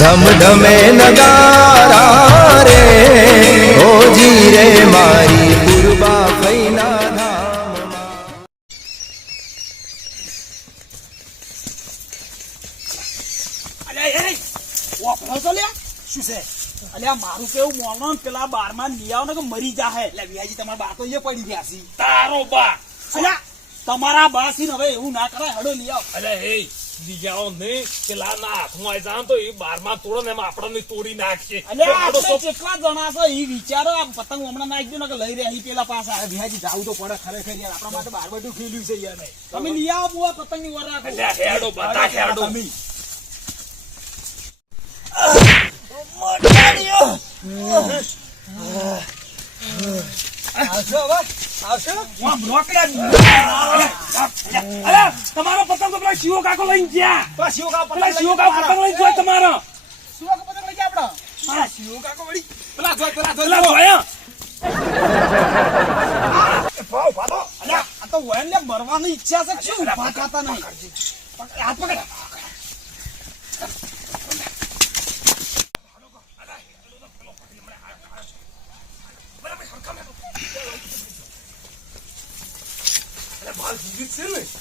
ધમ ધમે નગારા રે ઓજી રે મારી પૂર્વા ફૈના અલ્યા શું છે? અલ્યા મારું કેવું મોણો પેલા બારમાં લઈ આવો ને કે મરી જાહે. એટલે વિયાજી તમારા બા તો એ પડી ગયા છે. તારો બા. અલ્યા તમારા બા થી હવે એવું ના કરાય. હડો લઈ આવો. અલે હે બીજાઓ નહીં પેલા ના હાથમાં જાય તો એ બારમાં તોડો ને એમાં આપણને તોડી નાખશે. કેટલા જણા છો એ વિચારો આ પતંગ હમણાં નાખી દો ને કે લઈ રહ્યા પેલા પાછા બિહાજી જાવું તો પડે ખરેખર યાર આપણા માટે બાર બધું ખેલ્યું છે યાર. તમે લઈ આવો બુઆ પતંગની વર રાખો હેડો બધા હેડો. તમે. વાહ, રોકડા. અલે તમારો પતંગ તો પેલા શિવો કાકો લઈને ગયા શિવ કાકા પેલા પતંગ શિવો લઈ કાકો પતંગ લઈને જોય તમારો શિવ કાકા પતંગ લઈ ગયા આપણા હા, શિવ કાકા વળી. પેલા જોઈ, પેલા જોઈ. પેલા જોયા ભાવ, ભાવો. અલ્યા, આ તો વહેણને મરવાની ઈચ્છા છે શું ઊભા થતા નહીં હાથ પકડ.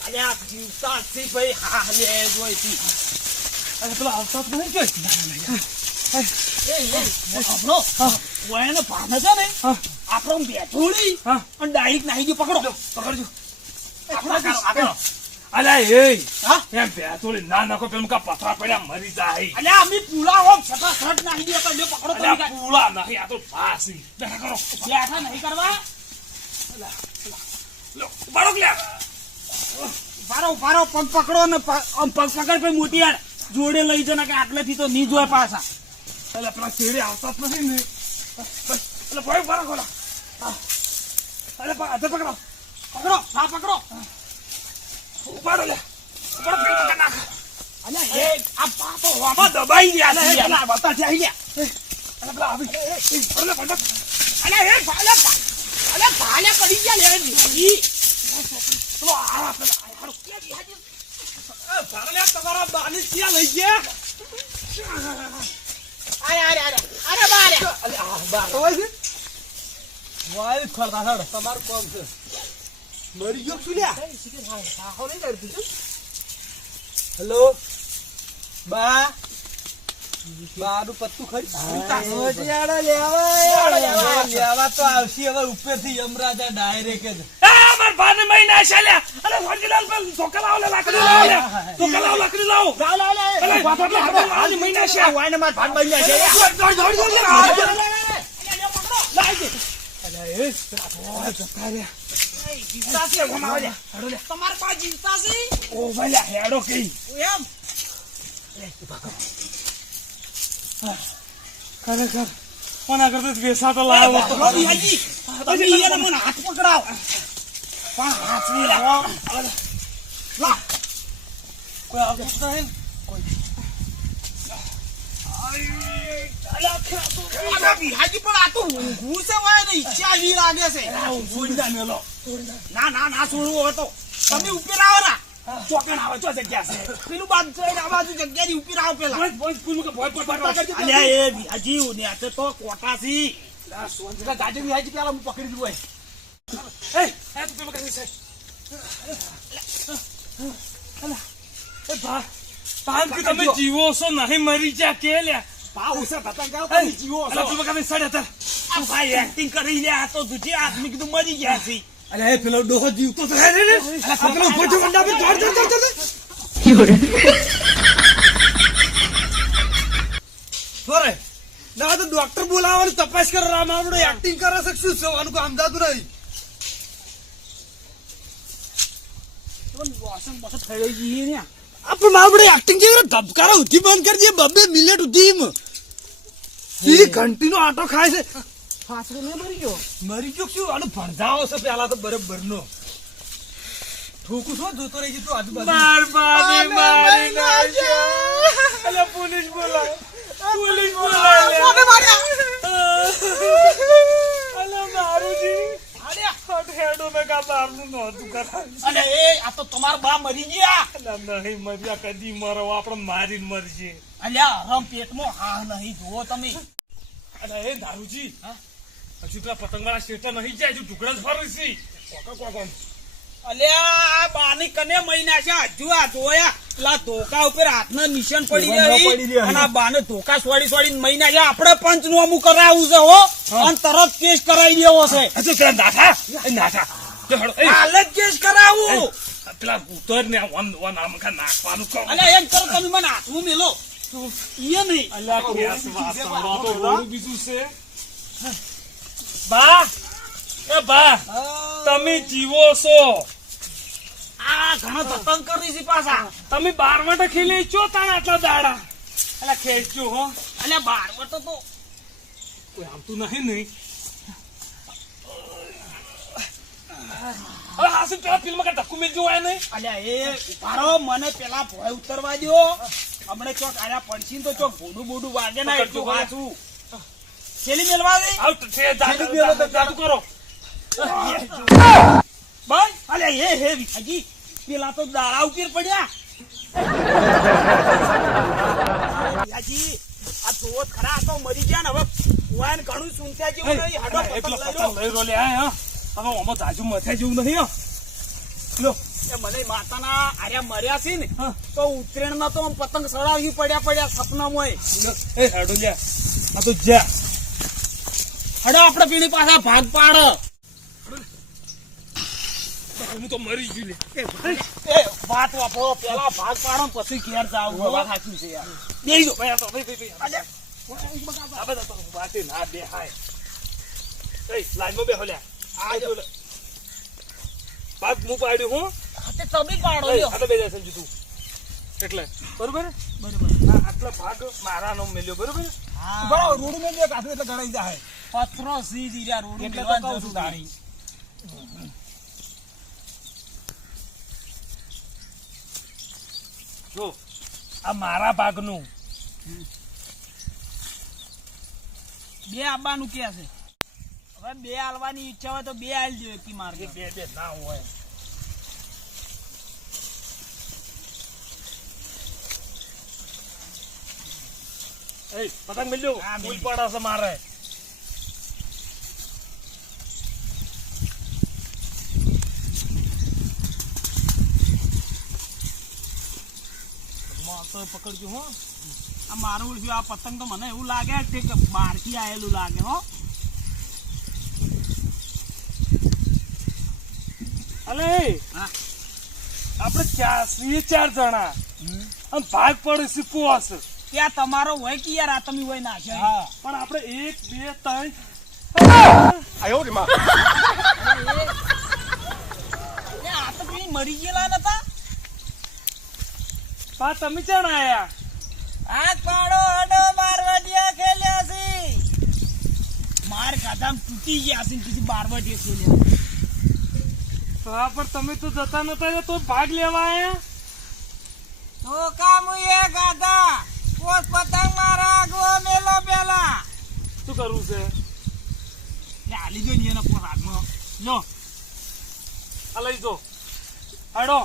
અલ્યા, છે ભાઈ. હા, લે, જોઈ તી. અરે, પેલા આવતા નહીં જોઈ. એ, એ, આપણો, વહેણને ભાને છે ને, આપણો બેઠોડી અને ડાયરેક્ટ નાહી ગયો પકડો પકડજો. અલ્યા એ હા? એમ ભેતોડી ના નાખો પેલું કા પથરા પડ્યા મરી જાય અલ્યા અમે પૂરા હોમ છતાં શર્ટ નાખી દે તો પકડો તમે. પૂળા નહીં આ તો ફાસી બેઠા કરો બેઠા નહીં કરવા લો ઉપાડો કે લ્યા. ઉભારો ઉભારો પગ પકડો ને આમ પગ પકડ પછી મોટી યાર જોડે લઈ જને કે આટલેથી તો નહીં જોય પાછા. એટલે પેલા ચેડે આવતા જ નથી ને. એટલે ભાઈ ઉપાડો ખોલા. અરે હાથે પકડો. પકડો હા પકડો. ઉપાડો લે. ઉપાડો પકડ નાખ. અલ્યા એ આ પાતો હોમાં દબાઈ ગયા યાર. પેલા બતા છે ગયા. અલ્યા પેલા આવી. અરે પકડ અલ્યા એ ભાલે અલ્યા ભાલે પડી ગયા લે ઈ. પેલો આ પેલા આ હારું. એ ભાલે તમારા બાની ત્યાં લઈ ગયા અરે અરે અરે અરે બારે ખોલતા હેડો તમારું કોમ છે મરી ગયો શું લ્યા હેલો બા બારું પત્તું ખરી લેવા લેવા લેવા તો આવશે હવે ઉપરથી યમરાજા ડાયરેક્ટ જ માર ભાને મહી ના ચાલ્યા અરે સોજીલાલ લે લાકડી લાવો લે ધોકા લાકડી લાવો લાવ લાવ મહી ના છે માર ભાન છે દોડ દોડ દોડ લે દે. ખરેખર કોના કરતા બેસા લાવો મને હાથ પકડાવો. પણ હાથ નહીં લાવો. કોઈ આવતો નહીં વિહાજી પણ આ તો છે વાય ને ઈચ્છા આવી લાગે છે ના ના ના છોડવું હવે તમે ઉપર આવો ના ચોકન આવે ચો જગ્યા છે પેલું બાજુ છે આ બાજુ ઉપર આવો પેલા અલ્યા એ આ તો કોટા સી ગાડી પેલા હું પકડી હોય છે એ ભા કે તમે જીવો છો નહીં મરી જા કે લ્યા છે પતંગ તમે જીવો છો તું કઈ સડે તર આ ભાઈ એક્ટિંગ કરી લે આ તો દૂજે આદમી કીધું મરી ગયા છે અરે એ પેલો ડોહો જીવતો તો હે ને ને અલા પેલો ઊભો થયો મંડા પર દોડ દોડ દોડ દોડ સોરે ના તો ડોક્ટર બોલાવવાનું તપાસ કરો રામ આપણો એક્ટિંગ કરે છે શું છે આનું કોઈ સમજાતું નહીં વાસણ બસ થઈ ગઈ ને આપણે મારું એક્ટિંગ જેવી ધબકારા ઉધી બંધ કરી દઈએ બબે મિનિટ ઉધી એમ. ઈ ઘંટીનો આટો ખાય છે. ફાસરો ને મરી ગયો. મરી ગયો શું? આનું ભણજાઓ છે પેલા તો બરોબર નો ઠોકું છો જોતો રહી જતો આજુબાજુ? માર બાપે મારી નાખ્યા અલા પોલીસ બોલાવો પોલીસ મેં કા નહોતું કરાવ્યું. અને એ આ તો તમારા બા મરી ગયા. નહીં મર્યા કદી મરો આપણે મારીને મરજે. અલ્યા હરમ પેટમાં હા નહીં જુઓ તમે. અરે એ દારૂજી હા? હજુ પતંગવાળા શેઠા નહીં જાય હજુ ટુકડા જ ફરે છે કોકા કોકા અલ્યા આ બાની કને મહિના છે હજુ આ જોયા. પેલા ધોકા ઉપર હાથના નિશાન પડી. અને આ બાને ધોકા છોડી છોડી મહિના છે. આપણે પંચનામું કરાવવું છે હો. અને તરત કેસ કરાવી દેવો છે. હજુ પેલા નાઠા નાઠા જો હેડો, એ, હાલ જ કેસ કરાવું. પેલા ઉતર ને વન વન આમ કા નાખવાનું કહો. અલ્યા એમ કરો તમે મને હાથમાં મેલો. ઈએ નહીં. બીજું છે? બા એ બા તમે જીવો છો. આ ઘણા પતંગ કરી છે પાછા. તમે બાર માટે ખેલી છો તાણ આટલા દાડા. એટલે ખેંચ્યો હો. અલ્યા બાર વટો તો કોઈ આવતું નહીં નહીં હવે હાસુ પેલા ફિલ્મ કા ધક્કુ મિલ જોવાય નહીં? અલ્યા એ ઉભારો મને પેલા ભોય ઉતરવા દો હમણે ચોક આયા પડશી તો ચોક બોડું બોડું વાગે ના એટલું વાંચું છેલ્લી મેલવા દે. આવ જાદુ કરો. બસ અલ્યા એ હે વિખાજી પેલા તો દાળા ઉપર પડ્યા વિખાજી આ જોવો ખરા તો મરી ગયા ને હવે કુવાને ઘણું સુનતા જેવું નહીં હાડો પેલો પતંગ લઈ રો લે હા. હવે ઓમો જાજુ મથે જેવું નહીં હો. લો. એ મને માતાના આર્યા મર્યા છે ને હા. તો ઉત્તરેણમાં તો આમ પતંગ સળાવી પડ્યા પડ્યા સપનામાં એ. હેડો લે આ તો જા. હડો આપણે પીણી પાછા ભાગ પાડ. હું તો મરી ગયું લે એ વાત વાપરો પેલા ભાગ પાડો પછી ઘેર જાવ વાત સાચી છે યાર. બેહી જાઓ. ભાઈ તો ભાઈ ભાઈ ભાઈ આ તો વાતે ના બેહાય. એ લાઈનમાં બેહો લે આ જો લે હું પાડ્યું હું? હા, તમે પાડો લ્યો. આ બે જાય સમજુ તું. એટલે. બરોબર? બરોબર. આટલો ભાગ મારા નો મેલ્યો બરોબર? બરાબર રોડ મેં જે કાઢું એટલે ગણાઈ જાય પથરો સી દીધા રોડ એટલે તો કહું છું તારી. જો આ મારા ભાગનું. બે આબાનું કે છે? હવે બે આલવાની ઈચ્છા હોય તો બે આલ દો કી માર્ગે. કે બે બે ના હોય. એ પતંગ મેલ્યો. ફૂલ. પાડા છે મારે. પકડજો હો. આ મારું ઉડ્યું આ પતંગ તો મને એવું લાગે છે કે બહારથી આવેલું લાગે હો. અલે આપણે ચાર ચાર જણા. અને ભાગ પડે છે પોસ ત્યાં તમારો હોય કે યાર આ તમે હોય ના છે હા. પણ આપણે એક બે ત્રણ. એ રે તો મરી ગયેલા નતા? પા તમે ચાણ આયા? હાથ પાડો હડો બારવટિયા ખેલ્યા છે. માર ખાધામ તૂટી ગયા છે પછી બારવટિયા ખેલ્યા હા પણ તમે તો જતા નતા તો ભાગ લેવા આયા? તો કામ એ ગાધા પોત પતંગ મારા આગો મેલો પેલા. શું કરવું છે? લે આલી જો ને એના પોત હાથમાં. લો. આ લઈ જો. હાડો.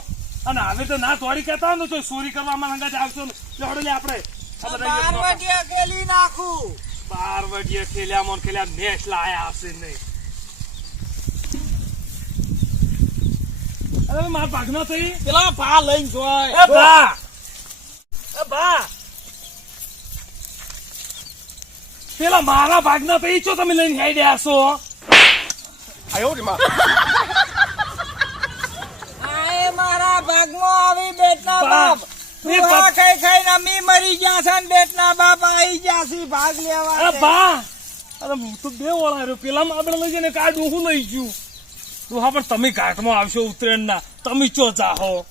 અને હવે તો ના થોડી કહેતા હોય ને તો ચોરી કરવામાં હંગા જ આવશો ને. લે હાડો લે આપણે બાર. બારવટિયા ખેલી નાખું. બાર વાગ્યે ખેલ્યા મોન ખેલ્યા મેચ લાયા આવશે નહીં. અરે મારા ભાગમાં થઈ? પેલા ભા લઈને જોય એ બા એ બા પેલા મારા ભાગના છો તમે લઈને ખાઈ હેડ્યા છો? મારા ભાગમાં આવી બેટના બાપ. તું આ ખાઈ ખાઈને મી મરી ગયા છે ને બેટના બાપ આવી ગયા છે ભાગ લેવા અરે બા અરે હું તો બે ઓળા રહ્યો. પેલા આપણે લઈ જઈને કાઢું હું લઈ ગયું. ડોહા પણ તમે ઘાટમાં આવશો ઉત્તરાયણના. તમે ચો જાહો?